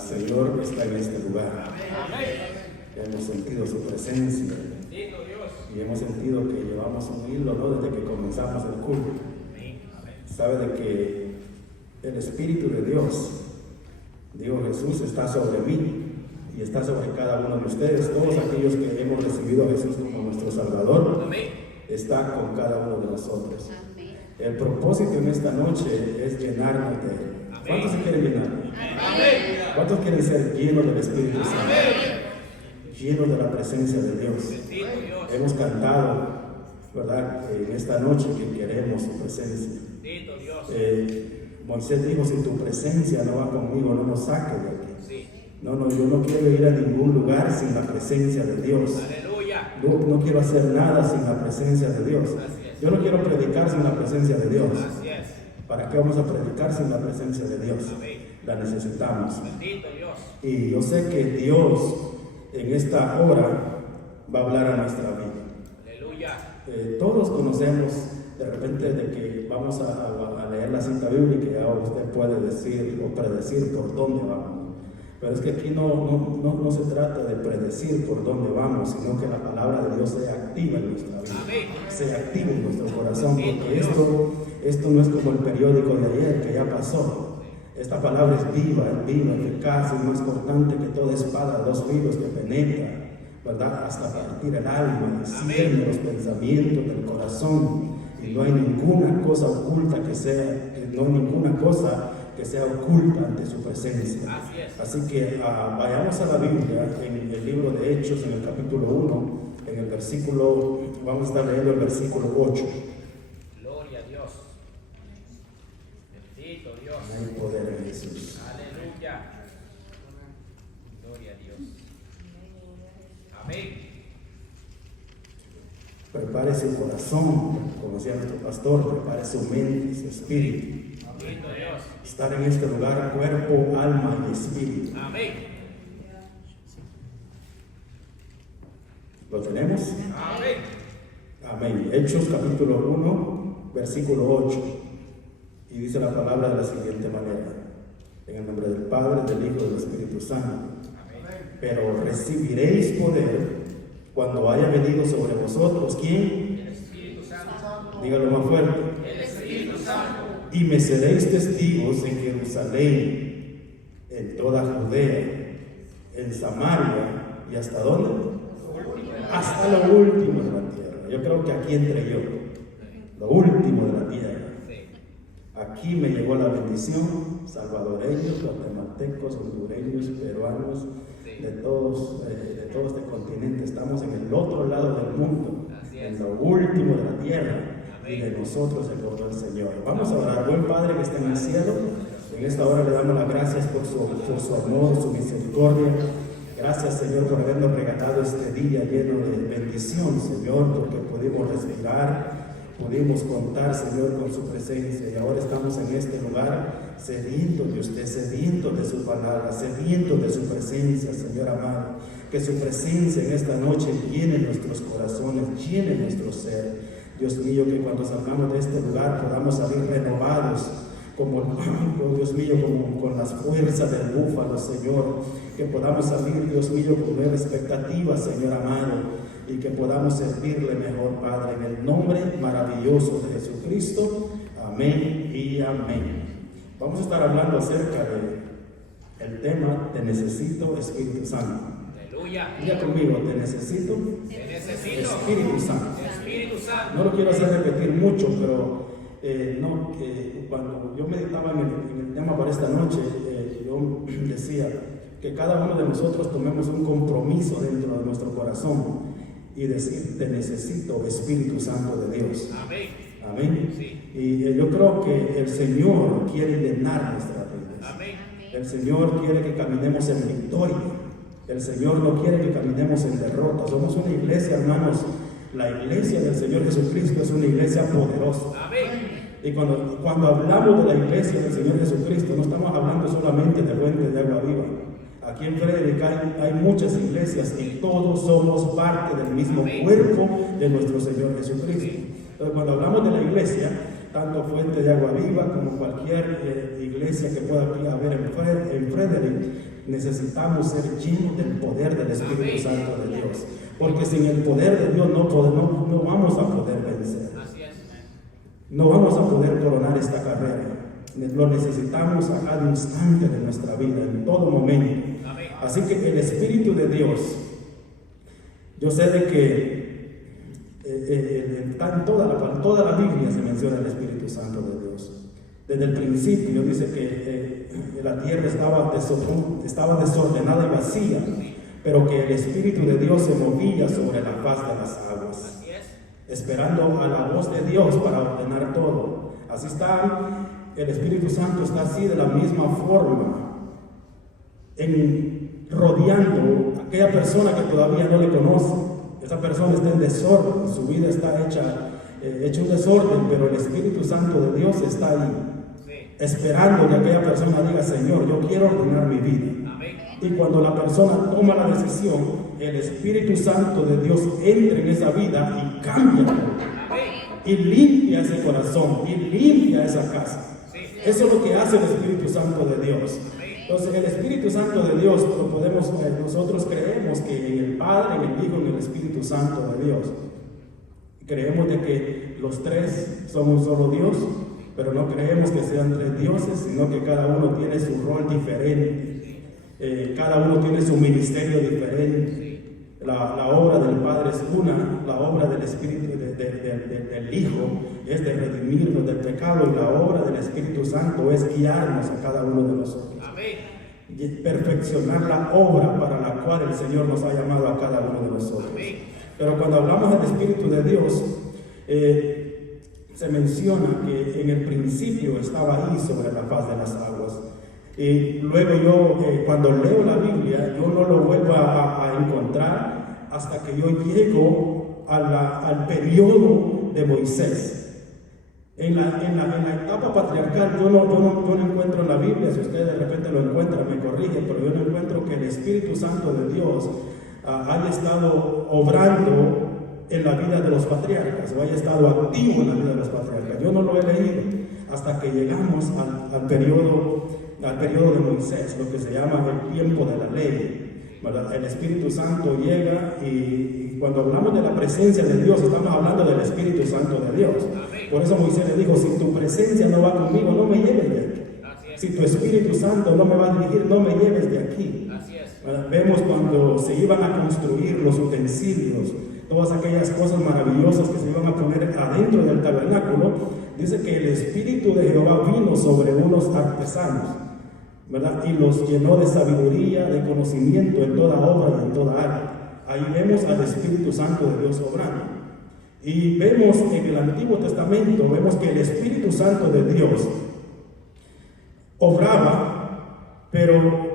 Señor está en este lugar. Hemos sentido su presencia y hemos sentido que llevamos un hilo, ¿no?, desde que comenzamos el culto. Sabe de que el Espíritu de Dios, digo, Jesús está sobre mí y está sobre cada uno de ustedes. Todos aquellos que hemos recibido a Jesús como nuestro Salvador, está con cada uno de nosotros. El propósito en esta noche es llenarnos de Él. ¿Cuántos se quieren llenar? ¿Cuántos quieren ser llenos del Espíritu Santo? Llenos de la presencia de Dios. Hemos cantado, ¿verdad?, en esta noche que queremos su presencia. Moisés dijo: si tu presencia no va conmigo, no nos saques de aquí. No, yo no quiero ir a ningún lugar sin la presencia de Dios. No quiero hacer nada sin la presencia de Dios. Yo no quiero predicar sin la presencia de Dios. ¿Para qué vamos a predicar sin la presencia de Dios? La necesitamos. Y yo sé que Dios en esta hora va a hablar a nuestra vida. Todos conocemos de repente de que vamos a leer la cita bíblica y ahora usted puede decir o predecir por dónde vamos. Pero es que aquí no se trata de predecir por dónde vamos, sino que la palabra de Dios sea activa en nuestra vida, sea activa en nuestro corazón, porque esto no es como el periódico de ayer que ya pasó. Esta palabra es viva, eficaz y más cortante que toda espada de dos filos que penetra, ¿verdad?, hasta partir el alma, discierne los pensamientos del corazón, y no hay ninguna cosa oculta no hay ninguna cosa que sea oculta ante su presencia. Así que vayamos a la Biblia, en el libro de Hechos, en el capítulo 1, en el versículo, vamos a estar leyendo el versículo 8. Gloria a Dios. Bendito Dios. Hay poder en Jesús. Aleluya. Gloria a Dios. Amén. Prepare su corazón, como decía nuestro pastor, prepare su mente y su espíritu. Bendito Dios. Estar en este lugar, cuerpo, alma y espíritu. Amén. ¿Lo tenemos? Amén. Amén. Hechos capítulo 1, versículo 8. Y dice la palabra de la siguiente manera: en el nombre del Padre, del Hijo y del Espíritu Santo. Amén. Pero recibiréis poder cuando haya venido sobre vosotros. ¿Quién? El Espíritu Santo. Dígalo más fuerte. El Espíritu Santo. Y me seréis testigos en Jerusalén, en toda Judea, en Samaria y ¿hasta dónde? Hasta lo último de la tierra. Yo creo que aquí entré yo, lo último de la tierra. Aquí me llegó la bendición, salvadoreños, guatemaltecos, hondureños, peruanos, de todo este continente. Estamos en el otro lado del mundo, en lo último de la tierra, y de nosotros el oro del Señor. Vamos a orar. Buen Padre que está en el cielo, en esta hora le damos las gracias por su amor, su misericordia. Gracias, Señor, por habernos regalado este día lleno de bendición, Señor, porque pudimos respirar, pudimos contar, Señor, con su presencia. Y ahora estamos en este lugar sedientos de usted, sedientos de su palabra, sedientos de su presencia, Señor amado. Que su presencia en esta noche llene nuestros corazones, llene nuestro ser. Dios mío, que cuando salgamos de este lugar podamos salir renovados, Dios mío, como con las fuerzas del búfalo, Señor. Que podamos salir, Dios mío, con nueva expectativa, Señor amado, y que podamos servirle mejor, Padre, en el nombre maravilloso de Jesucristo. Amén y amén. Vamos a estar hablando acerca del tema: te necesito, Espíritu Santo. Aleluya. Diga conmigo: te necesito, Espíritu Santo. Espíritu Santo. No lo quiero hacer repetir mucho, pero cuando yo meditaba en el tema para esta noche, yo decía que cada uno de nosotros tomemos un compromiso dentro de nuestro corazón y decir: te necesito, Espíritu Santo de Dios. Amén. Amén. Sí. Y yo creo que el Señor quiere llenar nuestras vidas. Amén. El Señor quiere que caminemos en victoria. El Señor no quiere que caminemos en derrota. Somos una iglesia, hermanos. La iglesia del Señor Jesucristo es una iglesia poderosa. Amén. Y cuando hablamos de la iglesia del Señor Jesucristo, no estamos hablando solamente de fuentes de agua viva. Aquí en Frederick hay muchas iglesias y todos somos parte del mismo cuerpo de nuestro Señor Jesucristo. Entonces, cuando hablamos de la iglesia, tanto Fuente de Agua Viva como cualquier iglesia que pueda haber en Frederick, necesitamos ser llenos del poder del Espíritu Santo de Dios, porque sin el poder de Dios no vamos a poder vencer. No vamos a poder coronar esta carrera. Lo necesitamos a cada instante de nuestra vida, en todo momento. Así que el Espíritu de Dios, yo sé de que en toda la Biblia se menciona el Espíritu Santo de Dios. Desde el principio dice que la tierra estaba desordenada y vacía, pero que el Espíritu de Dios se movía sobre la faz de las aguas, esperando a la voz de Dios para ordenar todo. Así está, el Espíritu Santo está así de la misma forma, rodeando a aquella persona que todavía no le conoce. Esa persona está en desorden, su vida está hecho un desorden, pero el Espíritu Santo de Dios está ahí, esperando que aquella persona diga: Señor, yo quiero ordenar mi vida. Y cuando la persona toma la decisión, el Espíritu Santo de Dios entra en esa vida y cambia y limpia ese corazón y limpia esa casa. Eso es lo que hace el Espíritu Santo de Dios. Entonces, el Espíritu Santo de Dios, nosotros creemos que en el Padre, en el Hijo, en el Espíritu Santo de Dios. Creemos de que los tres son un solo Dios, pero no creemos que sean tres dioses, sino que cada uno tiene su rol diferente. Cada uno tiene su ministerio diferente. La obra del Padre es una, la obra del Espíritu del Hijo es de redimirnos del pecado, y la obra del Espíritu Santo es guiarnos a cada uno de nosotros. Y perfeccionar la obra para la cual el Señor nos ha llamado a cada uno de nosotros. Pero cuando hablamos del Espíritu de Dios, se menciona que en el principio estaba ahí sobre la faz de las aguas. Y luego yo, cuando leo la Biblia, yo no lo vuelvo a encontrar hasta que yo llego al periodo de Moisés. En la etapa patriarcal yo no encuentro en la Biblia, si usted de repente lo encuentra me corrige, pero yo no encuentro que el Espíritu Santo de Dios haya estado obrando en la vida de los patriarcas, o haya estado activo en la vida de los patriarcas. Yo no lo he leído hasta que llegamos al periodo de Moisés, lo que se llama el tiempo de la ley, ¿verdad? El Espíritu Santo llega, y cuando hablamos de la presencia de Dios, estamos hablando del Espíritu Santo de Dios. Por eso Moisés le dijo: si tu presencia no va conmigo, no me lleves de aquí. Si tu Espíritu Santo no me va a dirigir, no me lleves de aquí. Vemos cuando se iban a construir los utensilios, todas aquellas cosas maravillosas que se iban a poner adentro del tabernáculo, dice que el Espíritu de Jehová vino sobre unos artesanos, ¿verdad? Y los llenó de sabiduría, de conocimiento en toda obra y en toda arte. Ahí vemos al Espíritu Santo de Dios obrando. Y vemos en el Antiguo Testamento, vemos que el Espíritu Santo de Dios obraba, pero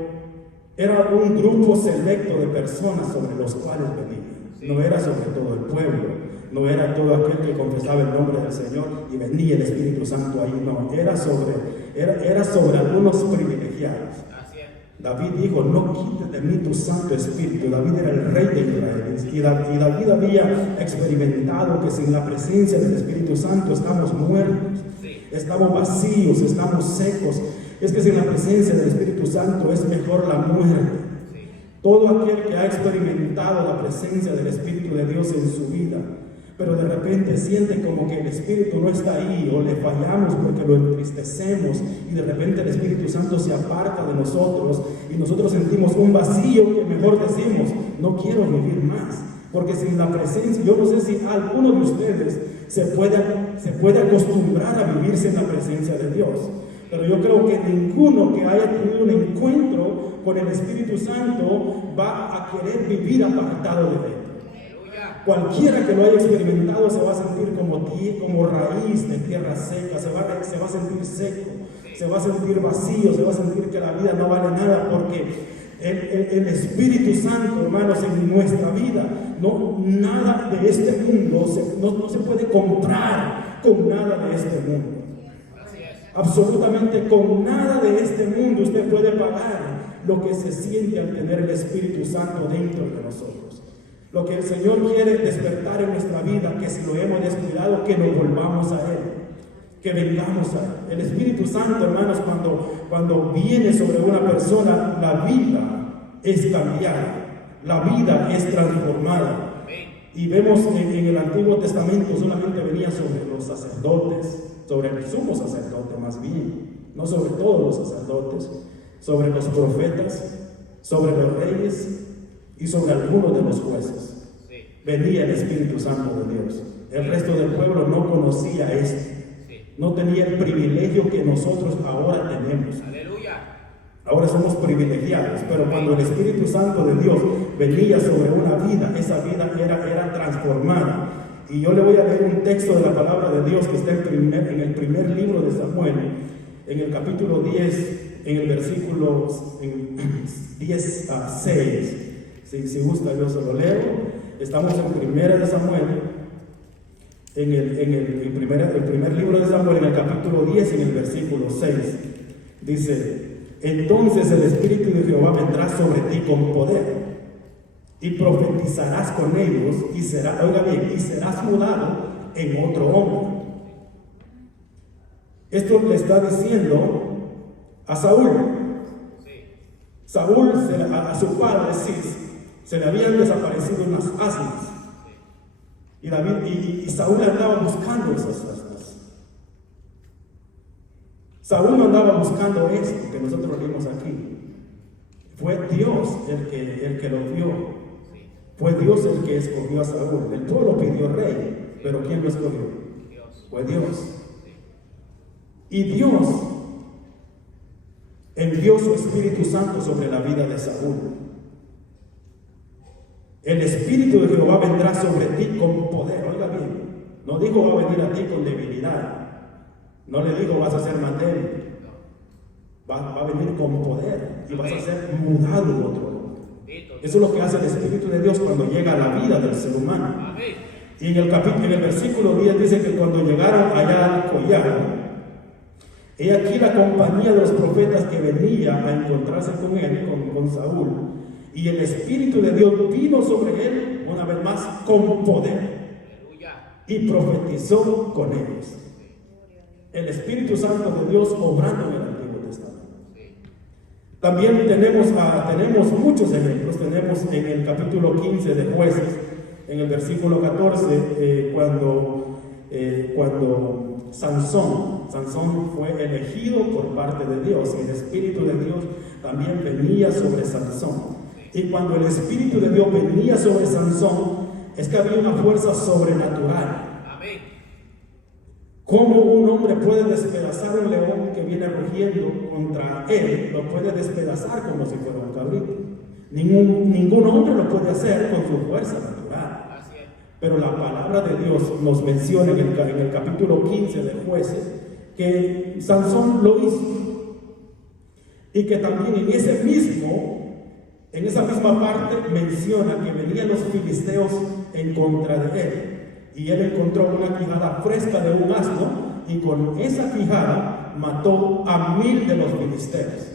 era un grupo selecto de personas sobre los cuales venía. No era sobre todo el pueblo, no era todo aquel que confesaba el nombre del Señor y venía el Espíritu Santo ahí, no, era sobre algunos privilegiados. David dijo: no quites de mí tu Santo Espíritu. David era el rey de Israel, y David había experimentado que sin la presencia del Espíritu Santo estamos muertos, estamos vacíos, estamos secos. Es que sin la presencia del Espíritu Santo es mejor la muerte. Todo aquel que ha experimentado la presencia del Espíritu de Dios en su vida, pero de repente siente como que el Espíritu no está ahí, o le fallamos porque lo entristecemos, y de repente el Espíritu Santo se aparta de nosotros y nosotros sentimos un vacío que mejor decimos: no quiero vivir más, porque sin la presencia, yo no sé si alguno de ustedes se puede acostumbrar a vivir sin la presencia de Dios, pero yo creo que ninguno que haya tenido un encuentro con el Espíritu Santo va a querer vivir apartado de él. Cualquiera que lo haya experimentado se va a sentir como raíz de tierra seca, se va a sentir seco, se va a sentir vacío, se va a sentir que la vida no vale nada, porque el Espíritu Santo, hermanos, en nuestra vida, nada de este mundo no se puede comprar con nada de este mundo. Absolutamente con nada de este mundo usted puede pagar lo que se siente al tener el Espíritu Santo dentro de nosotros. Lo que el Señor quiere despertar en nuestra vida, que si lo hemos descuidado, que nos volvamos a Él, que vengamos a Él. El Espíritu Santo, hermanos, cuando viene sobre una persona, la vida es cambiada, la vida es transformada. Y vemos en el Antiguo Testamento solamente venía sobre los sacerdotes, sobre el sumo sacerdote más bien, no sobre todos los sacerdotes, sobre los profetas, sobre los reyes y sobre algunos de los jueces. Venía el Espíritu Santo de Dios. El resto del pueblo no conocía esto. No tenía el privilegio que nosotros ahora tenemos. Ahora somos privilegiados, pero cuando el Espíritu Santo de Dios venía sobre una vida, esa vida era transformada. Y yo le voy a leer un texto de la palabra de Dios que está en el primer libro de Samuel, en el capítulo 10, en el versículo 10 a 6. Si gusta, yo se lo leo. Estamos en primera de Samuel, en el primer libro de Samuel, en el capítulo 10, en el versículo 6. Dice: entonces el Espíritu de Jehová vendrá sobre ti con poder, y profetizarás con ellos, y serás mudado en otro hombre. Esto le está diciendo a Saúl. Saúl, a su padre Cis, se le habían desaparecido unas asnas. Y Saúl andaba buscando esas asnas. Saúl no andaba buscando esto que nosotros vimos aquí. Fue Dios el que lo vio. Fue Dios el que escogió a Saúl. El pueblo pidió rey, pero ¿quién lo escogió? Fue Dios. Y Dios envió su Espíritu Santo sobre la vida de Saúl. El Espíritu de Jehová vendrá sobre ti con poder. Oiga bien, no dijo va a venir a ti con debilidad. No le dijo vas a ser más débil. Va a venir con poder y vas a ser mudado en otro hombre. Eso es lo que hace el Espíritu de Dios cuando llega a la vida del ser humano. Y en el versículo 10 dice que cuando llegaron allá al collado, he aquí la compañía de los profetas que venía a encontrarse con él, con Saúl, y el Espíritu de Dios vino sobre él una vez más con poder y profetizó con ellos. El Espíritu Santo de Dios obrando en el Antiguo Testamento. También tenemos muchos ejemplos. Tenemos en el capítulo 15 de Jueces, en el versículo 14, cuando Sansón fue elegido por parte de Dios, y el Espíritu de Dios también venía sobre Sansón. Y cuando el Espíritu de Dios venía sobre Sansón, es que había una fuerza sobrenatural. ¿Cómo un hombre puede despedazar un león que viene rugiendo contra él? Lo puede despedazar como si fuera un cabrito. Ningún hombre lo puede hacer con su fuerza natural. Pero la palabra de Dios nos menciona en el capítulo 15 de Jueces que Sansón lo hizo. Y que también en esa misma parte menciona que venían los filisteos en contra de él. Y él encontró una quijada fresca de un asno, y con esa quijada mató a 1000 de los filisteos.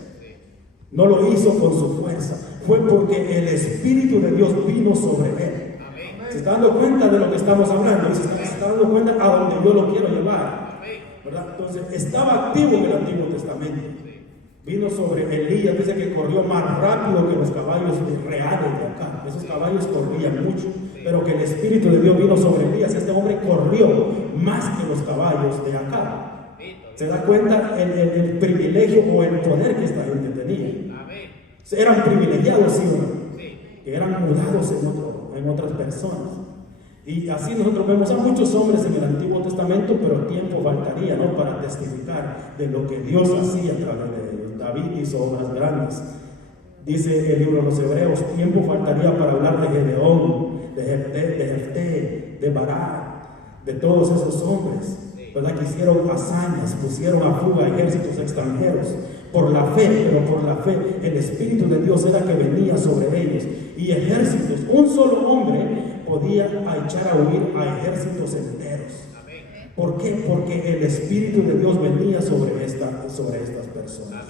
No lo hizo con su fuerza, fue porque el Espíritu de Dios vino sobre él. ¿Se está dando cuenta de lo que estamos hablando? ¿Se está dando cuenta a donde yo lo quiero llevar? ¿Verdad? Entonces, estaba activo en el Antiguo Testamento. Vino sobre Elías, dice que corrió más rápido que los caballos reales de acá. Esos caballos corrían mucho, pero que el Espíritu de Dios vino sobre Elías. Este hombre corrió más que los caballos de acá. ¿Se da cuenta el privilegio o el poder que esta gente tenía? Eran privilegiados, sí o no, que eran mudados en otras personas. Y así nosotros vemos a muchos hombres en el Antiguo Testamento, pero tiempo faltaría, ¿no?, para testificar de lo que Dios hacía a través de ellos. David hizo obras grandes. Dice el libro de los Hebreos, tiempo faltaría para hablar de Gedeón, de Jefté, de Barak, de todos esos hombres, ¿verdad?, que hicieron hazañas, pusieron a fuga ejércitos extranjeros por la fe. Pero por la fe el Espíritu de Dios era que venía sobre ellos, y ejércitos, un solo hombre podía echar a huir a ejércitos enteros. ¿Por qué? Porque el Espíritu de Dios venía sobre estas personas.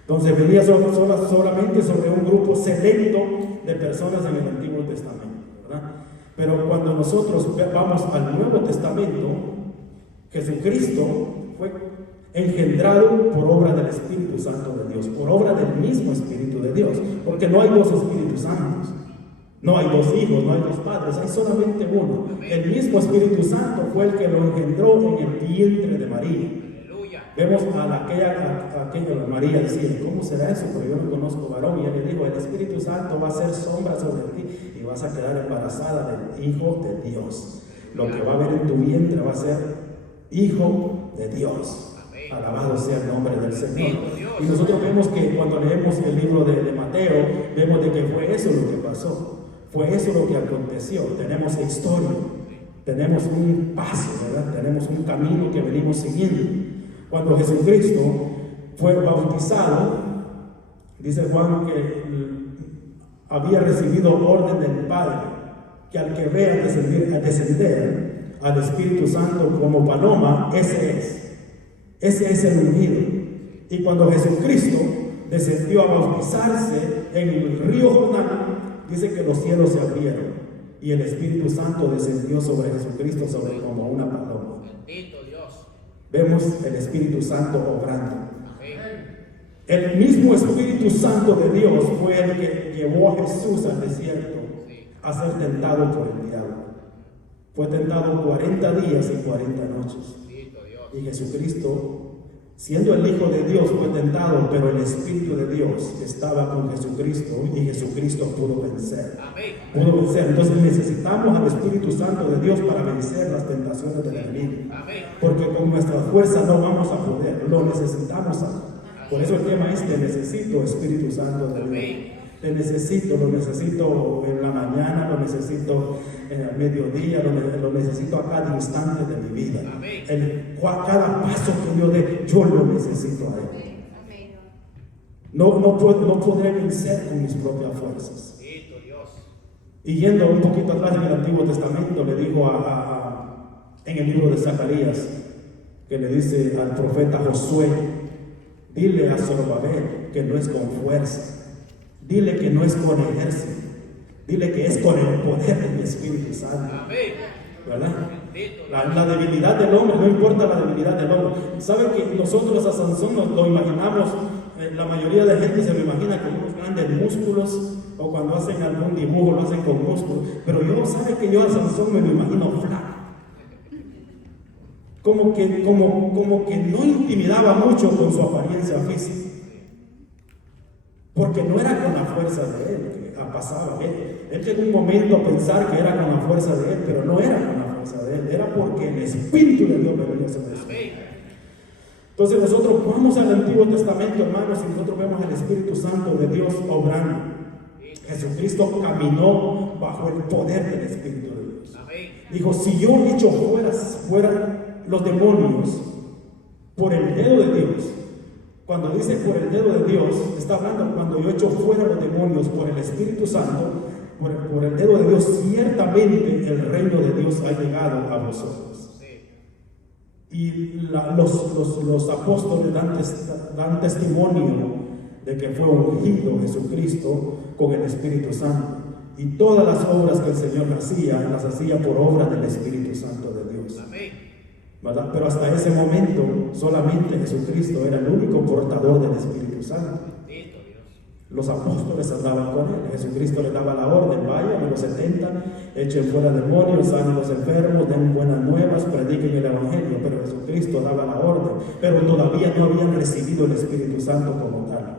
Entonces venía solamente sobre un grupo selecto de personas en el Antiguo Testamento, ¿verdad? Pero cuando nosotros vamos al Nuevo Testamento, Jesucristo fue engendrado por obra del Espíritu Santo de Dios, por obra del mismo Espíritu de Dios, porque no hay dos Espíritus Santos, no hay dos hijos, no hay dos padres, hay solamente uno. El mismo Espíritu Santo fue el que lo engendró en el vientre de María. Vemos a aquella María decir, ¿cómo será eso? Porque yo no conozco varón. Y él le dijo, el Espíritu Santo va a ser sombra sobre ti y vas a quedar embarazada del Hijo de Dios. Lo que va a haber en tu vientre va a ser Hijo de Dios. Alabado sea el nombre del Señor. Y nosotros vemos que cuando leemos el libro de Mateo, vemos de que fue eso lo que pasó. Fue eso lo que aconteció. Tenemos historia, tenemos un paso, ¿verdad? Tenemos un camino que venimos siguiendo. Cuando Jesucristo fue bautizado, dice Juan que había recibido orden del Padre, que al que vea descender al Espíritu Santo como paloma, ese es el ungido. Y cuando Jesucristo descendió a bautizarse en el río Jordán, dice que los cielos se abrieron y el Espíritu Santo descendió sobre Jesucristo como una paloma. Bendito Dios. Vemos el Espíritu Santo obrando. El mismo Espíritu Santo de Dios fue el que llevó a Jesús al desierto a ser tentado por el diablo. Fue tentado 40 días y 40 noches. Y Jesucristo, siendo el Hijo de Dios, fue tentado, pero el Espíritu de Dios estaba con Jesucristo y Jesucristo pudo vencer. Pudo vencer. Entonces necesitamos al Espíritu Santo de Dios para vencer las tentaciones del enemigo. Porque con nuestra fuerza no vamos a poder, lo necesitamos. Por eso el tema es: te necesito, Espíritu Santo de Dios. Te necesito, lo necesito en la mañana, lo necesito en el mediodía, lo necesito a cada instante de mi vida. Cada paso que yo dé, yo lo necesito a Él. No podré vencer con mis propias fuerzas. Y yendo un poquito atrás en el Antiguo Testamento, le dijo en el libro de Zacarías, que le dice al profeta Josué: dile a Zorobabel que no es con fuerza. Dile que no es con ejército, dile que es con el poder del Espíritu Santo. ¿Verdad? La debilidad del hombre, no importa la debilidad del hombre. ¿Saben que nosotros a Sansón nos lo imaginamos? La mayoría de gente se lo imagina con unos grandes músculos, o cuando hacen algún dibujo lo hacen con músculos. Pero ¿sabe que yo a Sansón me lo imagino flaco? Como que no intimidaba mucho con su apariencia física. Porque no era con la fuerza de él que pasaba. Él llegó un momento a pensar que era con la fuerza de él, pero no era con la fuerza de él, era porque el Espíritu de Dios venía sobre él. Entonces nosotros vamos al Antiguo Testamento, hermanos, y nosotros vemos al Espíritu Santo de Dios obrando. Jesucristo caminó bajo el poder del Espíritu de Dios. Dijo: si yo echo fuera los demonios por el dedo de Dios. Cuando dice por el dedo de Dios, está hablando cuando yo echo fuera los demonios por el Espíritu Santo, por el dedo de Dios, ciertamente el reino de Dios ha llegado a vosotros. Y los apóstoles dan testimonio de que fue ungido Jesucristo con el Espíritu Santo. Y todas las obras que el Señor hacía, las hacía por obra del Espíritu Santo de Dios. ¿Verdad? Pero hasta ese momento solamente Jesucristo era el único portador del Espíritu Santo. Los apóstoles andaban con él. Jesucristo le daba la orden: vayan a los 70, echen fuera demonios, sanen los enfermos, den buenas nuevas, prediquen el Evangelio. Pero Jesucristo daba la orden, pero todavía no habían recibido el Espíritu Santo como tal.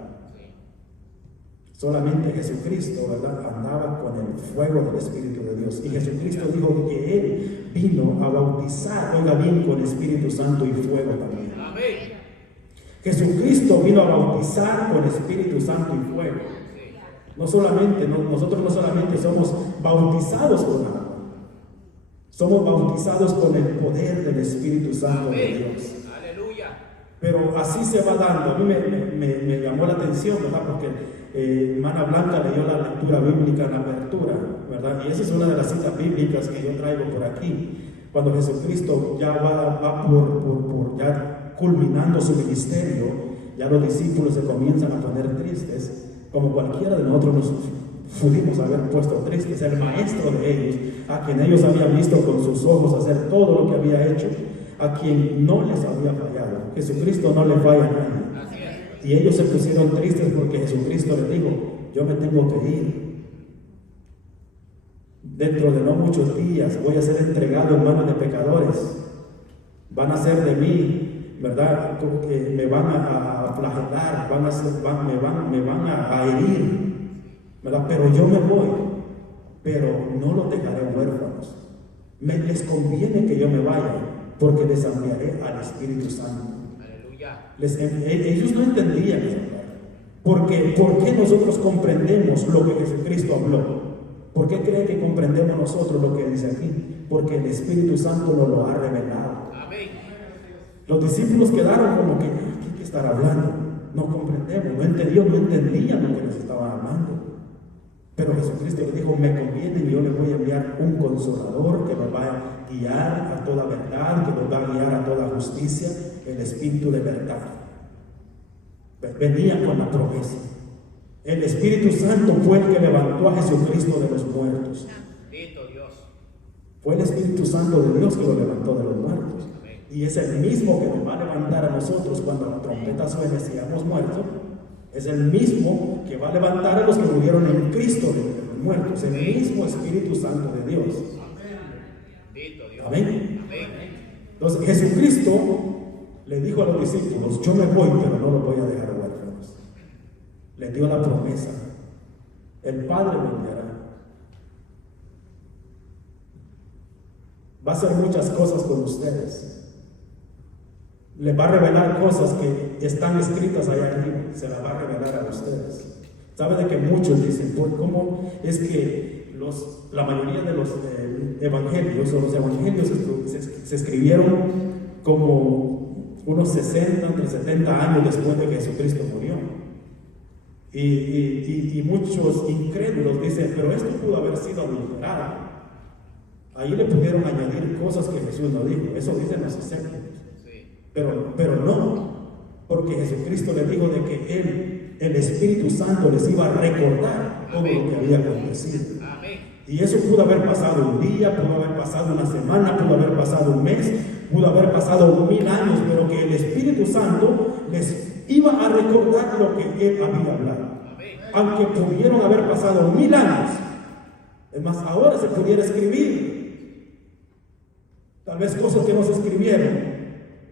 Solamente Jesucristo, ¿verdad?, andaba con el fuego del Espíritu de Dios. Y Jesucristo dijo que Él vino a bautizar, oiga bien, con Espíritu Santo y fuego también. Amén. Jesucristo vino a bautizar con Espíritu Santo y fuego. Nosotros no solamente somos bautizados con agua, somos bautizados con el poder del Espíritu Santo de Dios. Pero así se va dando. A mí me llamó la atención, ¿verdad? Porque hermana Blanca leyó la lectura bíblica en la apertura, ¿verdad? Y esa es una de las citas bíblicas que yo traigo por aquí. Cuando Jesucristo ya va por ya culminando su ministerio, ya los discípulos se comienzan a poner tristes, como cualquiera de nosotros nos pudimos haber puesto tristes. El maestro de ellos, a quien ellos habían visto con sus ojos hacer todo lo que había hecho, a quien no les había fallado, Jesucristo no le falla a nadie. Así es. Y ellos se pusieron tristes porque Jesucristo les dijo, yo me tengo que ir. Dentro de no muchos días voy a ser entregado en manos de pecadores. Van a ser de mí, ¿verdad? Que me van a flagelar, me van a herir, ¿verdad? Pero yo me voy, pero no los dejaré huérfanos. Les conviene que yo me vaya, porque les enviaré al Espíritu Santo. Aleluya. Ellos no entendían eso. ¿Por qué nosotros comprendemos lo que Jesucristo habló? ¿Por qué creen que comprendemos nosotros lo que dice aquí? Porque el Espíritu Santo nos lo ha revelado. Amén. Los discípulos quedaron como que, ¿qué estar hablando? No comprendemos, no entendían lo que nos estaban hablando. Pero Jesucristo les dijo, me conviene y yo les voy a enviar un consolador que nos va a guiar a toda verdad, que nos va a guiar a toda justicia, el Espíritu de verdad. Venían con la promesa. El Espíritu Santo fue el que levantó a Jesucristo de los muertos. Bendito Dios. Fue el Espíritu Santo de Dios que lo levantó de los muertos. Amén. Y es el mismo que nos va a levantar a nosotros cuando la trompeta suene si hemos muerto. Es el mismo que va a levantar a los que murieron en Cristo de los muertos. El mismo Espíritu Santo de Dios. Bendito Dios. Amén. Amén. Entonces Jesucristo le dijo a los discípulos, yo me voy, pero no los voy a dejar huérfanos. Le dio la promesa. El Padre lo enviará. Va a hacer muchas cosas con ustedes. Les va a revelar cosas que están escritas allá arriba. Se las va a revelar a ustedes. ¿Sabe de que muchos dicen, cómo es que la mayoría de los evangelios o los evangelios se escribieron como unos 60, entre 70 años después de que Jesucristo murió? Y muchos incrédulos dicen, pero esto pudo haber sido adulterado. Ahí le pudieron añadir cosas que Jesús no dijo. Eso dicen los escépticos. Pero no, porque Jesucristo le dijo de que el Espíritu Santo les iba a recordar todo lo que había acontecido. Y eso pudo haber pasado un día, pudo haber pasado una semana, pudo haber pasado un mes, pudo haber pasado 1000 años, pero que el Espíritu Santo les iba a recordar lo que Él había hablado. Aunque pudieron haber pasado 1000 años, es más, ahora se pudiera escribir tal vez cosas que no se escribieron,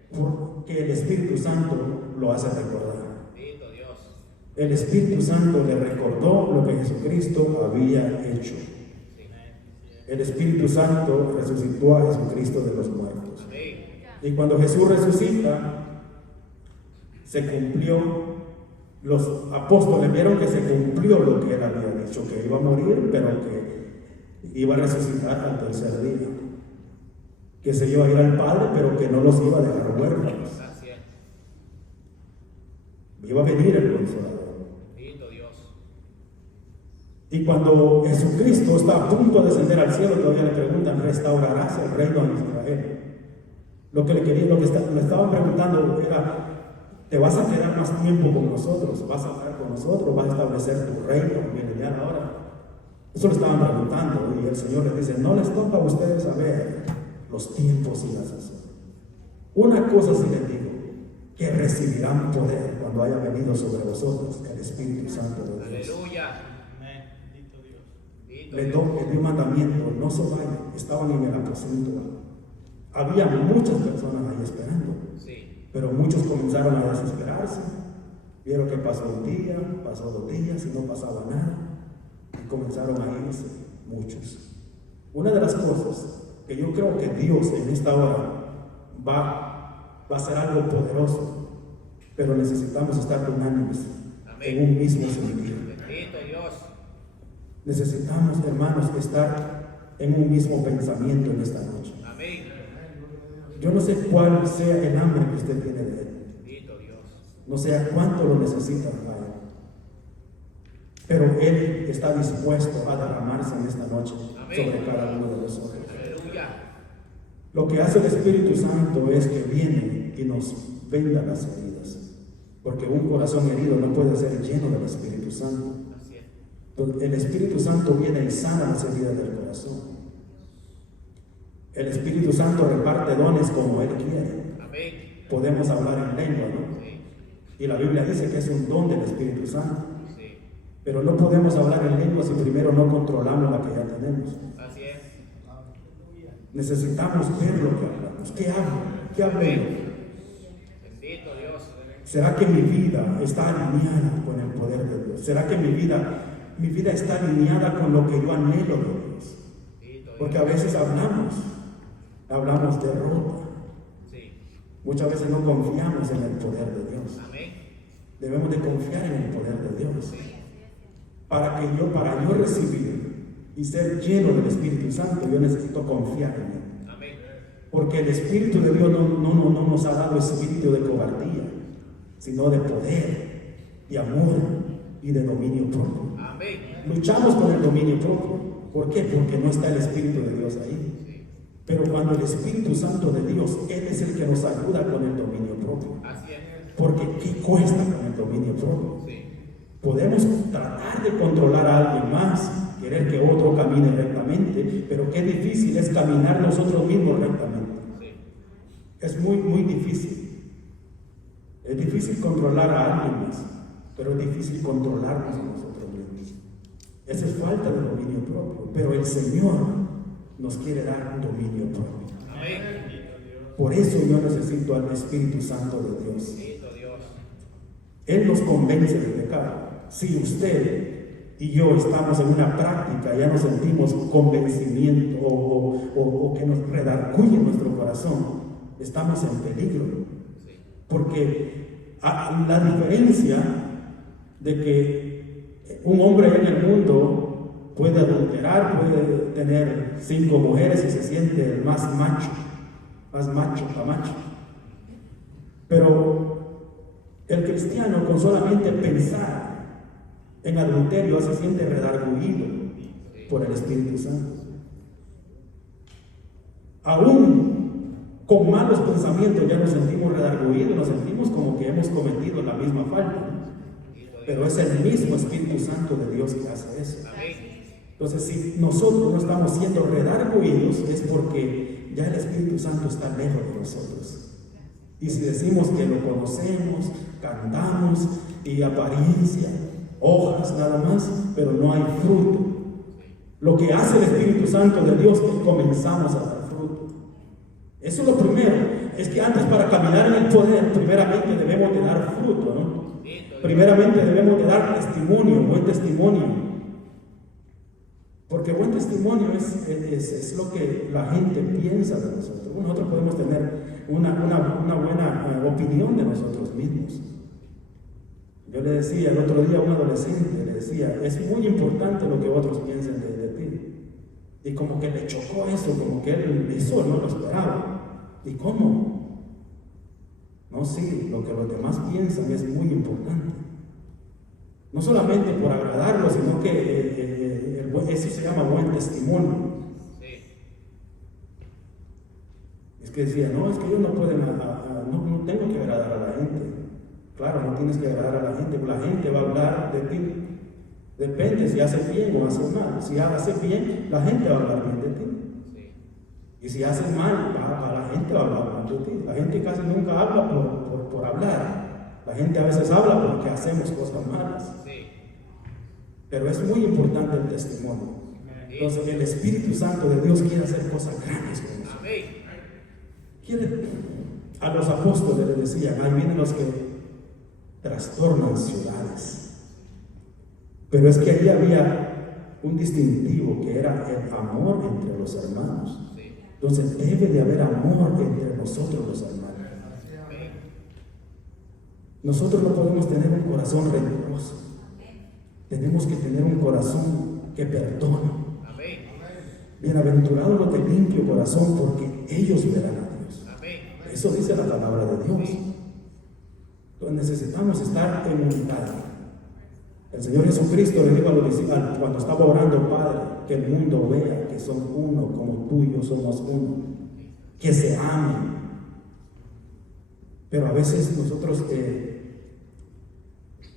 porque el Espíritu Santo lo hace recordar. El Espíritu Santo le recordó lo que Jesucristo había hecho. El Espíritu Santo resucitó a Jesucristo de los muertos. Y cuando Jesús resucita, se cumplió. Los apóstoles vieron que se cumplió lo que Él había dicho, que iba a morir, pero que iba a resucitar al tercer día. Que se iba a ir al Padre, pero que no los iba a dejar huérfanos. Iba a venir el Consolador. Y cuando Jesucristo está a punto de descender al cielo, todavía le preguntan, ¿restaurarás el reino de Israel? Lo que le estaban preguntando era, ¿te vas a quedar más tiempo con nosotros? ¿Vas a estar con nosotros? ¿Vas a establecer tu reino milenial ahora? Eso le estaban preguntando, y el Señor les dice, no les toca a ustedes saber los tiempos y las sazones. Una cosa sí les digo, que recibirán poder cuando haya venido sobre vosotros el Espíritu Santo de Dios. Aleluya. Le dio un mandamiento, no se vayan, estaban en el aposento. Había muchas personas ahí esperando, pero muchos comenzaron a desesperarse. Vieron que pasó un día, pasó 2 días y no pasaba nada, y comenzaron a irse muchos. Una de las cosas que yo creo que Dios en esta hora va a hacer algo poderoso, pero necesitamos estar unánimes en un mismo sentido. Necesitamos, hermanos, estar en un mismo pensamiento en esta noche. Yo no sé cuál sea el hambre que usted tiene de Él. No sé a cuánto lo necesita para Él. Pero Él está dispuesto a derramarse en esta noche sobre cada uno de nosotros. Lo que hace el Espíritu Santo es que viene y nos venda las heridas. Porque un corazón herido no puede ser lleno del Espíritu Santo. El Espíritu Santo viene y sana las heridas del corazón. El Espíritu Santo reparte dones como Él quiere. podemos hablar en lengua, ¿no? Sí. Y la Biblia dice que es un don del Espíritu Santo. Sí. Pero no podemos hablar en lengua si primero no controlamos la que ya tenemos. Así es. Necesitamos ver lo que hablamos. ¿Qué hablo? ¿Qué hablo? Bendito Dios. ¿Será que mi vida está alineada con el poder de Dios? ¿Será que mi vida está alineada con lo que yo anhelo de Dios? Bendito Dios. Porque a veces hablamos derrota. Sí. Muchas veces no confiamos en el poder de Dios. Amén. Debemos de confiar en el poder de Dios. Sí. Para yo recibir y ser lleno del Espíritu Santo, yo necesito confiar en Él. Amén. Porque el Espíritu de Dios no nos ha dado espíritu de cobardía, sino de poder, de amor y de dominio propio. Amén. Luchamos con el dominio propio. ¿Por qué? Porque no está el Espíritu de Dios ahí. Sí. Pero cuando el Espíritu Santo de Dios, Él es el que nos ayuda con el dominio propio. Así es. Porque ¿qué cuesta con el dominio propio? Sí. Podemos tratar de controlar a alguien más, querer que otro camine rectamente, pero qué difícil es caminar nosotros mismos rectamente. Sí. Es muy, muy difícil. Es difícil controlar a alguien más, pero es difícil controlarnos a nosotros mismos. Esa es falta de dominio propio, pero el Señor nos quiere dar un dominio propio. Amén. Por eso yo necesito al Espíritu Santo de Dios. Bendito Dios. Él nos convence del pecado. Si usted y yo estamos en una práctica, ya nos sentimos convencimiento o que nos redarguye nuestro corazón, estamos en peligro. Sí. Porque la diferencia de que un hombre en el mundo puede adulterar, puede tener 5 mujeres y se siente el más macho, camacho. Pero el cristiano, con solamente pensar en adulterio, se siente redarguido por el Espíritu Santo. Aún con malos pensamientos ya nos sentimos redarguidos, nos sentimos como que hemos cometido la misma falta. Pero es el mismo Espíritu Santo de Dios que hace eso. Entonces, si nosotros no estamos siendo redarguidos, es porque ya el Espíritu Santo está lejos de nosotros. Y si decimos que lo conocemos, cantamos y apariencia, hojas nada más, pero no hay fruto. Lo que hace el Espíritu Santo de Dios es que comenzamos a dar fruto. Eso es lo primero. Es que antes, para caminar en el poder, primeramente debemos de dar fruto, ¿no? Primeramente debemos de dar testimonio, buen testimonio. Porque buen testimonio es lo que la gente piensa de nosotros. Nosotros podemos tener una buena opinión de nosotros mismos. Yo le decía el otro día a un adolescente, le decía, es muy importante lo que otros piensen de ti. Y como que le chocó eso, como que él eso no lo esperaba. ¿Y cómo? No, sí, lo que los demás piensan es muy importante. No solamente por agradarlo, sino que eso se llama buen testimonio. Sí. Es que decía, no, es que ellos no pueden, no tengo que agradar a la gente. Claro, no tienes que agradar a la gente, la gente va a hablar de ti. Depende si haces bien o haces mal. Si haces bien, la gente va a hablar bien de ti. Sí. Y si haces mal, la gente va a hablar mal de ti. La gente casi nunca habla por hablar. La gente a veces habla porque hacemos cosas malas. Sí. Pero es muy importante el testimonio. Entonces el Espíritu Santo de Dios quiere hacer cosas grandes con nosotros. Amén. A los apóstoles les decían, ahí vienen los que trastornan ciudades. Pero es que allí había un distintivo que era el amor entre los hermanos. Sí. Entonces debe de haber amor entre nosotros los hermanos. Amén. Nosotros no podemos tener un corazón rencoroso. Tenemos que tener un corazón que perdona. Amén. Bienaventurados los de limpio corazón, porque ellos verán a Dios. Amén. Eso dice la palabra de Dios. Entonces necesitamos estar en unidad. El Señor Jesucristo le dijo a los discípulos cuando estaba orando, Padre, que el mundo vea que son uno, como tú y yo somos uno, que se amen. Pero a veces nosotros,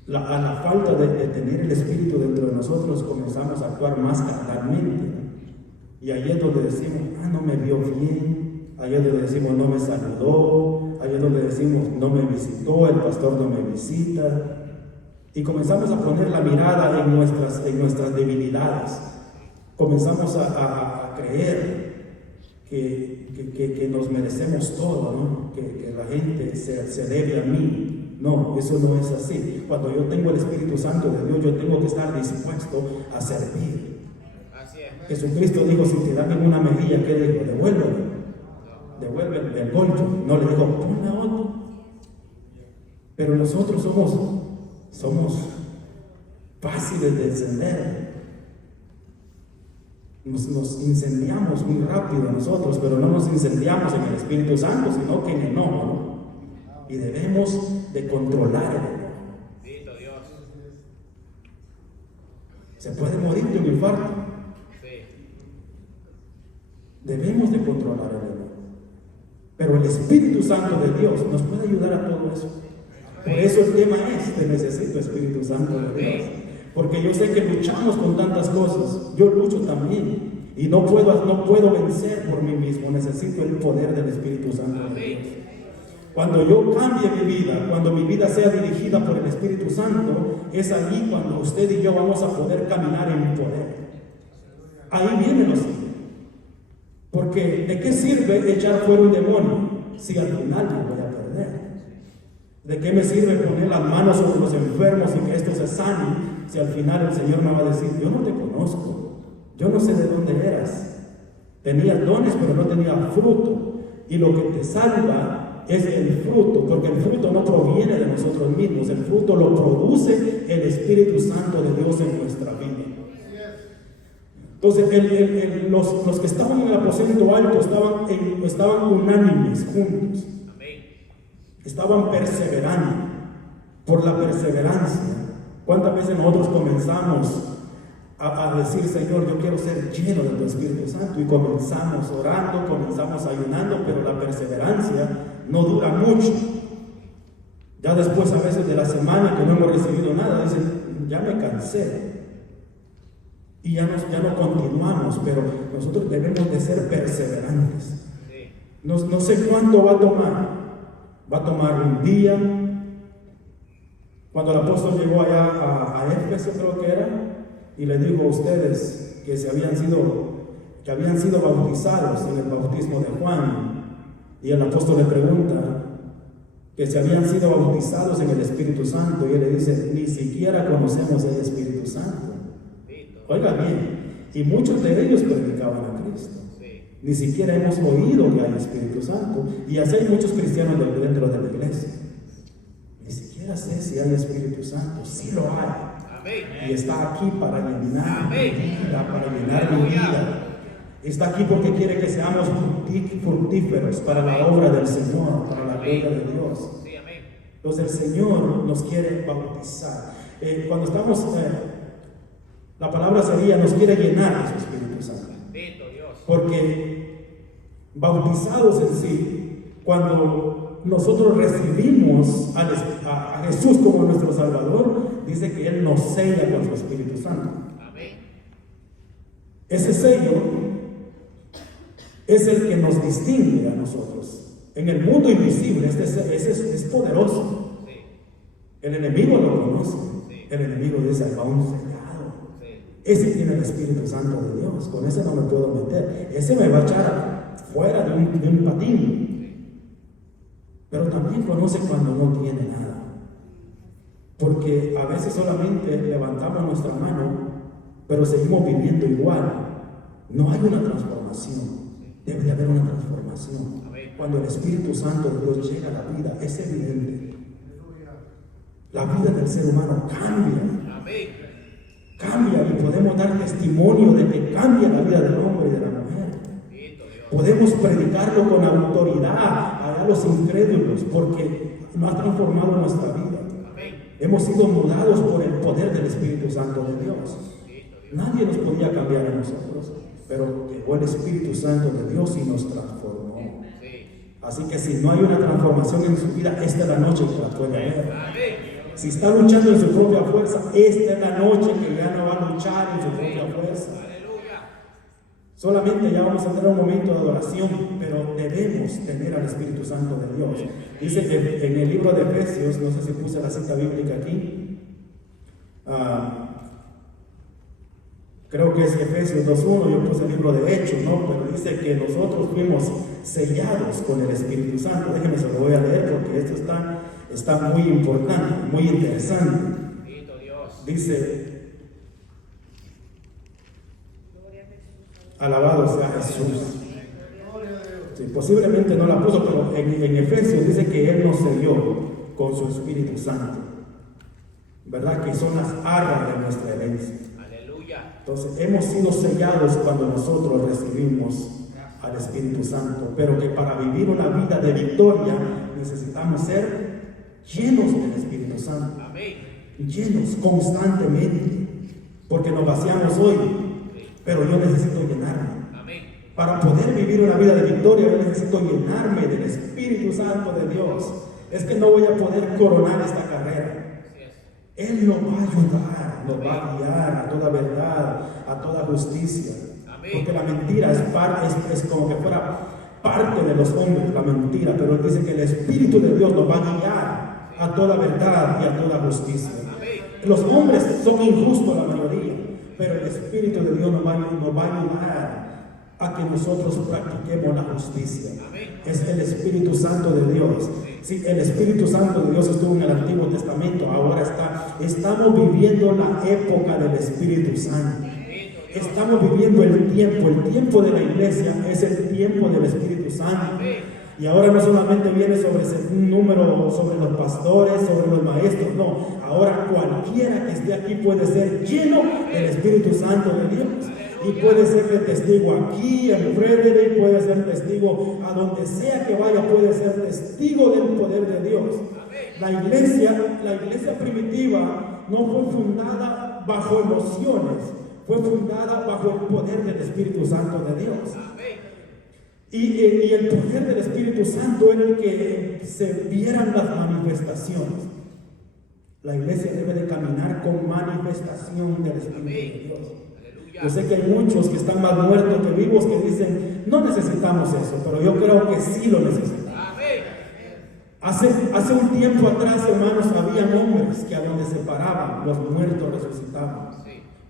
a la falta de tener el Espíritu dentro de nosotros, comenzamos a actuar más carnalmente, ¿no? Y ahí es donde decimos, no me vio bien. Ahí es donde decimos, no me saludó. ahí es donde decimos, no me visitó, el pastor no me visita. Y comenzamos a poner la mirada en nuestras debilidades. Comenzamos a creer que nos merecemos todo, ¿no? Que la gente se debe a mí. No, eso no es así. Cuando yo tengo el Espíritu Santo de Dios, yo tengo que estar dispuesto a servir. Jesucristo dijo, si te dan en una mejilla, ¿qué dijo? Devuélvelo. Devuelve el golpe. No le dijo, pon la otra. Pero nosotros somos fáciles de encender. Nos incendiamos muy rápido nosotros, pero no nos incendiamos en el Espíritu Santo, sino que en el enojo, ¿no? Y debemos de controlar el enojo. Bendito Dios. Se puede morir de un infarto. Sí. Debemos de controlar el enojo. Pero el Espíritu Santo de Dios nos puede ayudar a todo eso. Por eso el tema es, te necesito Espíritu Santo de Dios. Porque yo sé que luchamos con tantas cosas. Yo lucho también. Y no puedo vencer por mí mismo. Necesito el poder del Espíritu Santo de Dios. Cuando yo cambie mi vida, cuando mi vida sea dirigida por el Espíritu Santo, es allí cuando usted y yo vamos a poder caminar en poder. Ahí viene lo siguiente. Porque ¿de qué sirve echar fuera un demonio si al final me voy a perder? ¿De qué me sirve poner las manos sobre los enfermos y que estos se sanen si al final el Señor me va a decir, yo no te conozco, yo no sé de dónde eras, tenías dones pero no tenías fruto, y lo que te salva es el fruto, porque el fruto no proviene de nosotros mismos, el fruto lo produce el Espíritu Santo de Dios en nuestra vida. Entonces los que estaban en el aposento alto estaban unánimes, juntos. Estaban perseverando por la perseverancia. ¿Cuántas veces nosotros comenzamos a decir, Señor, yo quiero ser lleno de tu Espíritu Santo? Y comenzamos orando, comenzamos ayunando, pero la perseverancia no dura mucho. Ya después, a veces de la semana que no hemos recibido nada, dicen, ya me cansé. Y ya no continuamos, pero nosotros debemos de ser perseverantes. No sé cuánto va a tomar. Va a tomar un día. Cuando el apóstol llegó allá a Éfeso, creo que era, y le dijo a ustedes que habían sido bautizados en el bautismo de Juan, y el apóstol le pregunta que se habían sido bautizados en el Espíritu Santo, y él le dice, ni siquiera conocemos el Espíritu Santo. Oiga bien, y muchos de ellos predicaban a Cristo. Ni siquiera hemos oído que hay Espíritu Santo. Y así hay muchos cristianos dentro de la iglesia. Ni siquiera sé si hay Espíritu Santo. Sí lo hay. Amén. Y está aquí para llenar mi vida, para llenar mi vida. Está aquí porque quiere que seamos fructíferos para la obra del Señor, para la gloria de Dios. Entonces el Señor nos quiere bautizar. Cuando estamos, la palabra sería, nos quiere llenar de su Espíritu Santo. Porque bautizados en sí, cuando nosotros recibimos a Jesús como nuestro Salvador, dice que Él nos sella con su Espíritu Santo. Amén. Ese sello es el que nos distingue a nosotros. En el mundo invisible, ese es poderoso. Sí. El enemigo lo conoce. Sí. El enemigo dice, va un sellado. Ese tiene el Espíritu Santo de Dios, con ese no me puedo meter, ese me va a echar fuera de un patín. Pero también conoce cuando no tiene nada, porque a veces solamente levantamos nuestra mano, pero seguimos viviendo igual. No hay una transformación, debe de haber una transformación. Cuando el Espíritu Santo de Dios llega a la vida, es evidente, la vida del ser humano cambia. Cambia, y podemos dar testimonio de que cambia la vida del hombre y de la mujer. Podemos predicarlo con autoridad a los incrédulos, porque nos ha transformado nuestra vida. Hemos sido mudados por el poder del Espíritu Santo de Dios. Nadie nos podía cambiar a nosotros, pero llegó el Espíritu Santo de Dios y nos transformó. Así que si no hay una transformación en su vida, esta es la noche que la puede haber. Si está luchando en su propia fuerza, esta es la noche que ya no va a luchar en su propia fuerza. Solamente ya vamos a tener un momento de adoración, pero debemos tener al Espíritu Santo de Dios. Dice que en el libro de Efesios, no sé si puse la cita bíblica aquí, creo que es Efesios 2.1, yo puse el libro de Hechos, ¿no? Pero dice que nosotros fuimos sellados con el Espíritu Santo. Déjenme, se lo voy a leer porque esto está muy importante, muy interesante. Dice: alabado sea Jesús. Sí, posiblemente no la puso, pero en Efesios dice que Él nos selló con su Espíritu Santo, ¿verdad? Que son las arras de nuestra herencia. Aleluya. Entonces hemos sido sellados cuando nosotros recibimos al Espíritu Santo, pero que para vivir una vida de victoria necesitamos ser llenos del Espíritu Santo. Amén. Llenos constantemente, porque nos vaciamos hoy, pero yo necesito llenarme. Amén. Para poder vivir una vida de victoria, yo necesito llenarme del Espíritu Santo de Dios. Es que no voy a poder coronar esta carrera. Él nos va a ayudar, nos va a guiar a toda verdad, a toda justicia. Amén. Porque la mentira es como que fuera parte de los hombres, la mentira, pero Él dice que el Espíritu de Dios nos va a guiar a toda verdad y a toda justicia. Los hombres son injustos la mayoría, pero el Espíritu de Dios nos va a ayudar a que nosotros practiquemos la justicia. Es el Espíritu Santo de Dios. Sí, el Espíritu Santo de Dios estuvo en el Antiguo Testamento, ahora estamos viviendo la época del Espíritu Santo. Estamos viviendo el tiempo de la iglesia es el tiempo del Espíritu Santo. Y ahora no solamente viene sobre un número, sobre los pastores, sobre los maestros, no. Ahora cualquiera que esté aquí puede ser lleno del Espíritu Santo de Dios. Y puede ser testigo aquí, en Frederick, puede ser testigo a donde sea que vaya, puede ser testigo del poder de Dios. La iglesia primitiva no fue fundada bajo emociones, fue fundada bajo el poder del Espíritu Santo de Dios. Y el poder del Espíritu Santo era el que se vieran las manifestaciones. La iglesia debe de caminar con manifestación del Espíritu de Dios. Yo sé que hay muchos que están más muertos que vivos que dicen, no necesitamos eso, pero yo creo que sí lo necesitamos. Hace un tiempo atrás, hermanos, habían hombres que a donde se paraban, los muertos resucitaban.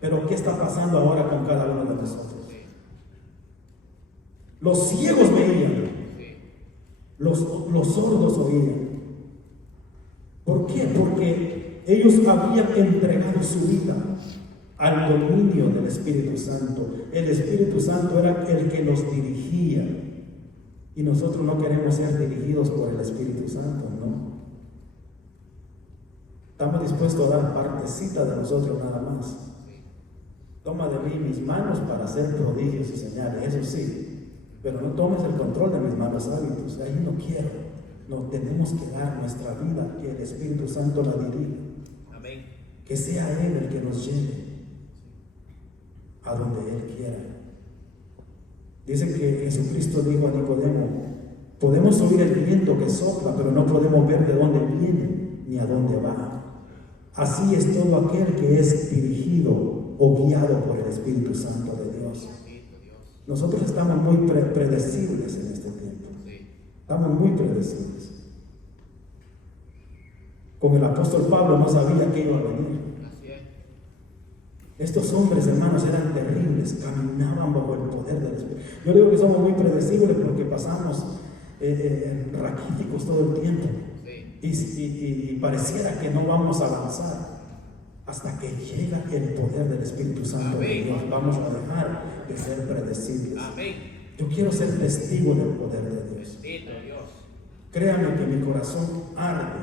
Pero ¿qué está pasando ahora con cada uno de nosotros? Los ciegos veían, los sordos oían. ¿Por qué? Porque ellos habían entregado su vida al dominio del Espíritu Santo. El Espíritu Santo era el que nos dirigía. Y nosotros no queremos ser dirigidos por el Espíritu Santo, ¿no? Estamos dispuestos a dar partecita de nosotros nada más. Toma de mí mis manos para hacer prodigios y señales, eso sí, pero no tomes el control de mis malos hábitos. Ahí no quiero. No, tenemos que dar nuestra vida, que el Espíritu Santo la dirija. Amén. Que sea Él el que nos lleve a donde Él quiera. Dice que Jesucristo dijo a Nicodemo: podemos oír el viento que sopla, pero no podemos ver de dónde viene ni a dónde va. Así es todo aquel que es dirigido o guiado por el Espíritu Santo de Dios. Nosotros estamos muy predecibles en este tiempo. Estamos muy predecibles. Con el apóstol Pablo no sabía que iba a venir. Estos hombres, hermanos, eran terribles, caminaban bajo el poder del Espíritu. Yo digo que somos muy predecibles porque pasamos raquíticos todo el tiempo. Y pareciera que no vamos a avanzar hasta que llega el poder del Espíritu Santo de Dios. Vamos a dejar de ser predecibles. Yo quiero ser testigo del poder de Dios. Créame que mi corazón arde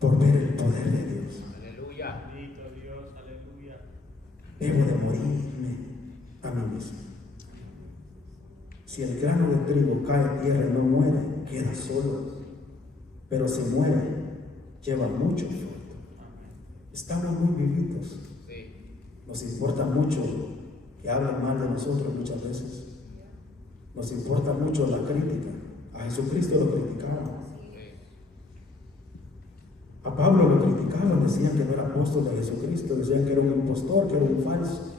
por ver el poder de Dios. Debo de morirme a mí mismo. Si el grano de trigo cae a tierra y no muere, queda solo. Pero si muere, lleva mucho fruto. Estamos muy vivitos. Nos importa mucho que hablen mal de nosotros muchas veces. Nos importa mucho la crítica. A Jesucristo lo criticaban. A Pablo lo criticaban, decían que no era apóstol de Jesucristo, decían que era un impostor, que era un falso.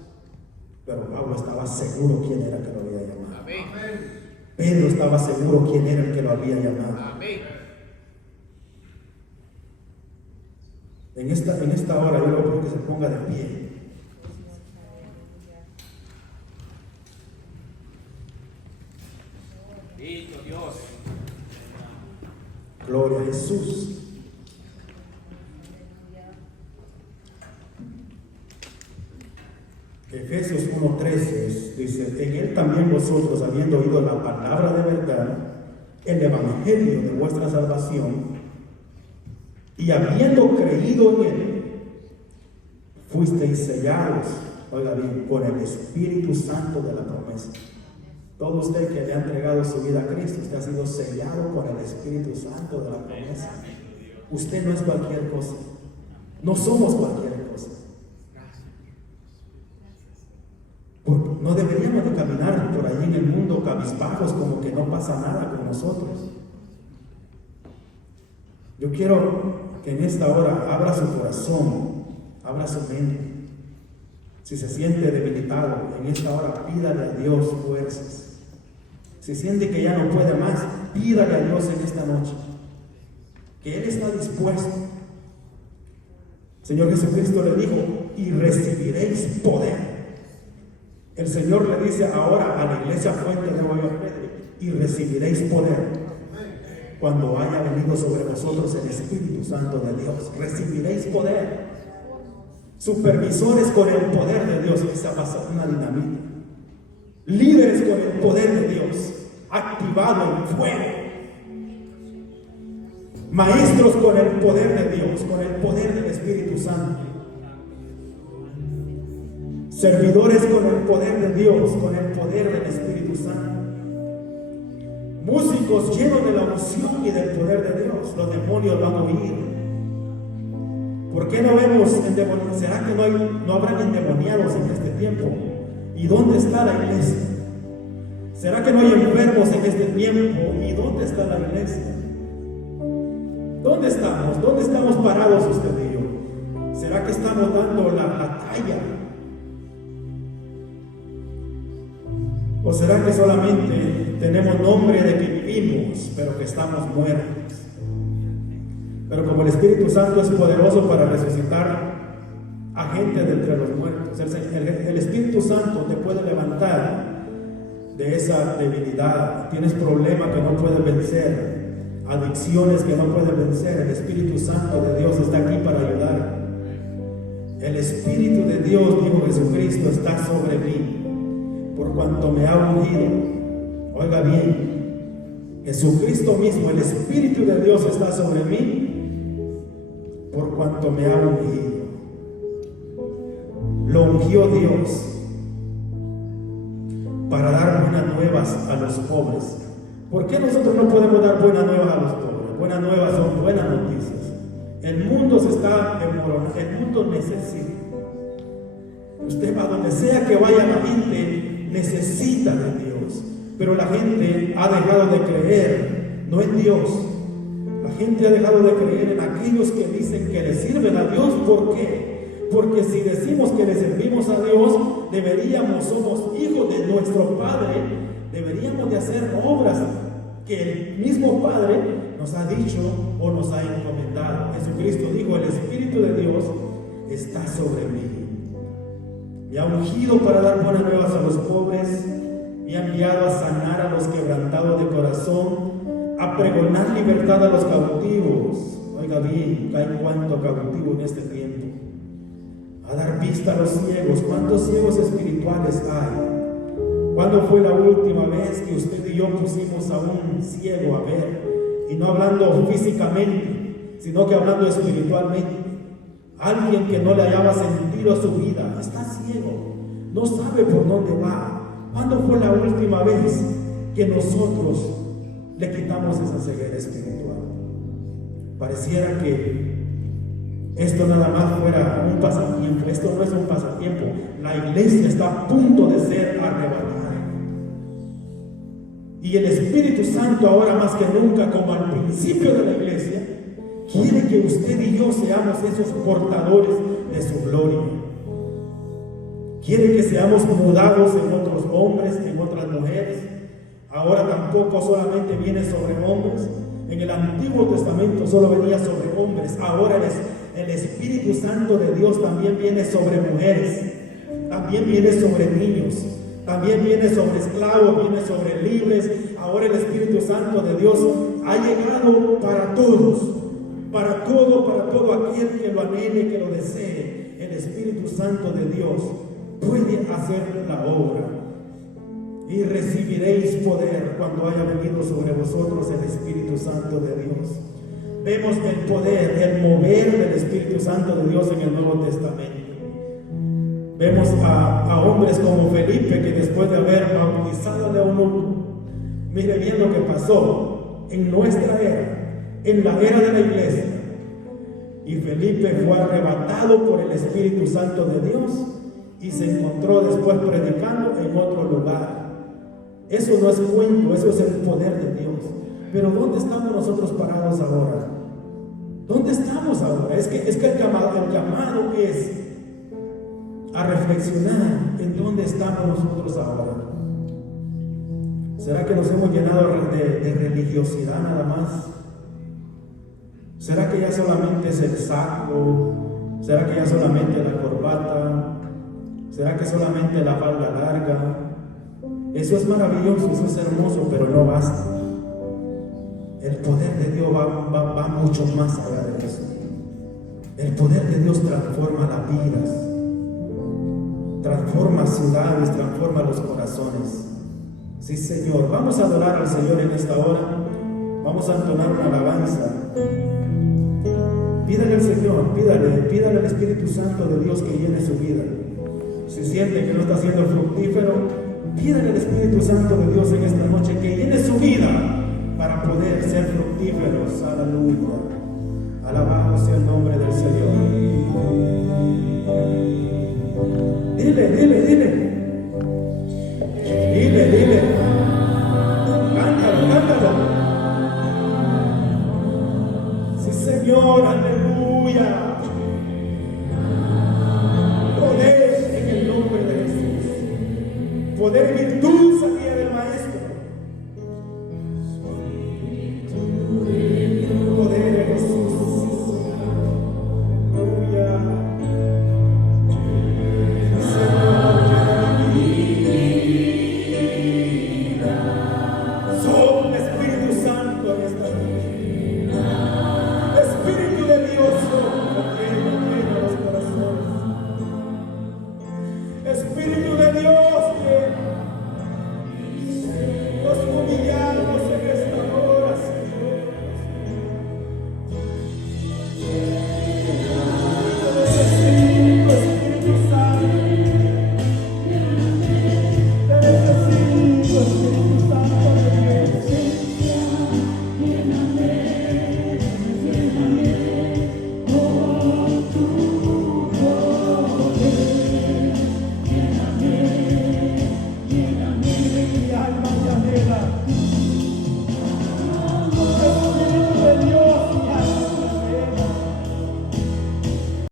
Pero Pablo estaba seguro quién era el que lo había llamado. Amén. Pedro estaba seguro quién era el que lo había llamado. Amén. En esta hora yo le pido que se ponga de pie. Bendito Dios. Gloria a Jesús. Efesios 1:13 dice: en él también vosotros, habiendo oído la palabra de verdad, el evangelio de vuestra salvación, y habiendo creído en él, fuisteis sellados, oiga bien, con el Espíritu Santo de la promesa. Todo usted que le ha entregado su vida a Cristo, usted ha sido sellado con el Espíritu Santo de la promesa. Usted no es cualquier cosa. No somos cualquier cosa. Porque no deberíamos de caminar por ahí en el mundo cabizbajos como que no pasa nada con nosotros. Yo quiero que en esta hora abra su corazón, abra su mente. Si se siente debilitado, en esta hora pídale a Dios fuerzas. Si siente que ya no puede más, pídale a Dios en esta noche, que Él está dispuesto. Señor Jesucristo le dijo: y recibiréis poder. El Señor le dice ahora a la iglesia Fuente de Nueva Pedro: y recibiréis poder cuando haya venido sobre vosotros el Espíritu Santo de Dios. Recibiréis poder. Supervisores con el poder de Dios. Esa va a ser una dinamita. Líderes con el poder de Dios activado en fuego. Maestros con el poder de Dios, con el poder del Espíritu Santo. Servidores con el poder de Dios, con el poder del Espíritu Santo. Músicos llenos de la unción y del poder de Dios. Los demonios van a oír. ¿Por qué no vemos endemoniados? ¿Será que no habrán endemoniados en este tiempo? ¿Y dónde está la iglesia? ¿Será que no hay enfermos en este tiempo? ¿Y dónde está la iglesia? ¿Dónde estamos? ¿Dónde estamos parados usted y yo? ¿Será que estamos dando la talla? ¿O será que solamente tenemos nombre de que vivimos, pero que estamos muertos? Pero como el Espíritu Santo es poderoso para resucitar a gente de entre los muertos, el Espíritu Santo te puede levantar de esa debilidad. Tienes problemas que no puedes vencer, adicciones que no puedes vencer. El Espíritu Santo de Dios está aquí para ayudar. El Espíritu de Dios, dijo Jesucristo, está sobre mí, por cuanto me ha ungido. Oiga bien, Jesucristo mismo, el Espíritu de Dios está sobre mí, por cuanto me ha ungido. Lo ungió Dios para dar buenas nuevas a los pobres. ¿Por qué nosotros no podemos dar buenas nuevas a los pobres? Buenas nuevas son buenas noticias. El mundo se está demorando, el mundo necesita. Usted va donde sea que vaya, la gente necesita de Dios, pero la gente ha dejado de creer, no en Dios. La gente ha dejado de creer en aquellos que dicen que le sirven a Dios. ¿Por qué? Porque si decimos que le servimos a Dios, somos hijos de nuestro Padre, deberíamos de hacer obras que el mismo Padre nos ha dicho o nos ha encomendado. Jesucristo dijo: el Espíritu de Dios está sobre mí. Me ha ungido para dar buenas nuevas a los pobres, me ha enviado a sanar a los quebrantados de corazón, a pregonar libertad a los cautivos. Oiga bien, hay cuánto cautivo en este tiempo. A dar vista a los ciegos. ¿Cuántos ciegos espirituales hay? ¿Cuándo fue la última vez que usted y yo pusimos a un ciego a ver? Y no hablando físicamente, sino que hablando espiritualmente. Alguien que no le hallaba sentido a su vida, está ciego, no sabe por dónde va. ¿Cuándo fue la última vez que nosotros le quitamos esa ceguera espiritual? Pareciera que esto nada más fuera un pasatiempo. Esto no es un pasatiempo. La iglesia está a punto de ser arrebatada. Y el Espíritu Santo, ahora más que nunca, como al principio de la iglesia, quiere que usted y yo seamos esos portadores de su gloria. Quiere que seamos mudados en otros hombres, en otras mujeres. Ahora tampoco solamente viene sobre hombres. En el Antiguo Testamento solo venía sobre hombres. Ahora el Espíritu Santo de Dios también viene sobre mujeres. También viene sobre niños. También viene sobre esclavos, viene sobre libres. Ahora el Espíritu Santo de Dios ha llegado para todos. Para todo aquel que lo anhele, que lo desee. El Espíritu Santo de Dios puede hacer la obra. Y recibiréis poder cuando haya venido sobre vosotros el Espíritu Santo de Dios. Vemos el poder, el mover del Espíritu Santo de Dios en el Nuevo Testamento. Vemos a hombres como Felipe, que después de haber bautizado a eunuco, mire bien lo que pasó en nuestra era, en la era de la iglesia. Y Felipe fue arrebatado por el Espíritu Santo de Dios y se encontró después predicando en otro lugar. Eso no es cuento, eso es el poder de Dios. Pero ¿dónde estamos nosotros parados ahora? ¿Dónde estamos ahora? Es que el llamado es a reflexionar en dónde estamos nosotros ahora. ¿Será que nos hemos llenado de religiosidad nada más? ¿Será que ya solamente es el saco? ¿Será que ya solamente la corbata? ¿Será que solamente la falda larga? Eso es maravilloso, eso es hermoso, pero no basta. El poder de Dios va mucho más allá de eso. El poder de Dios transforma las vidas, transforma ciudades, transforma los corazones. Sí, Señor. Vamos a adorar al Señor en esta hora. Vamos a entonar una alabanza. Pídale al Señor, pídale al Espíritu Santo de Dios que llene su vida. Si siente que no está siendo fructífero, pídale al Espíritu Santo de Dios en esta noche que llene su vida para poder ser fructíferos. Aleluya. Alabado sea el nombre del Señor. Dile.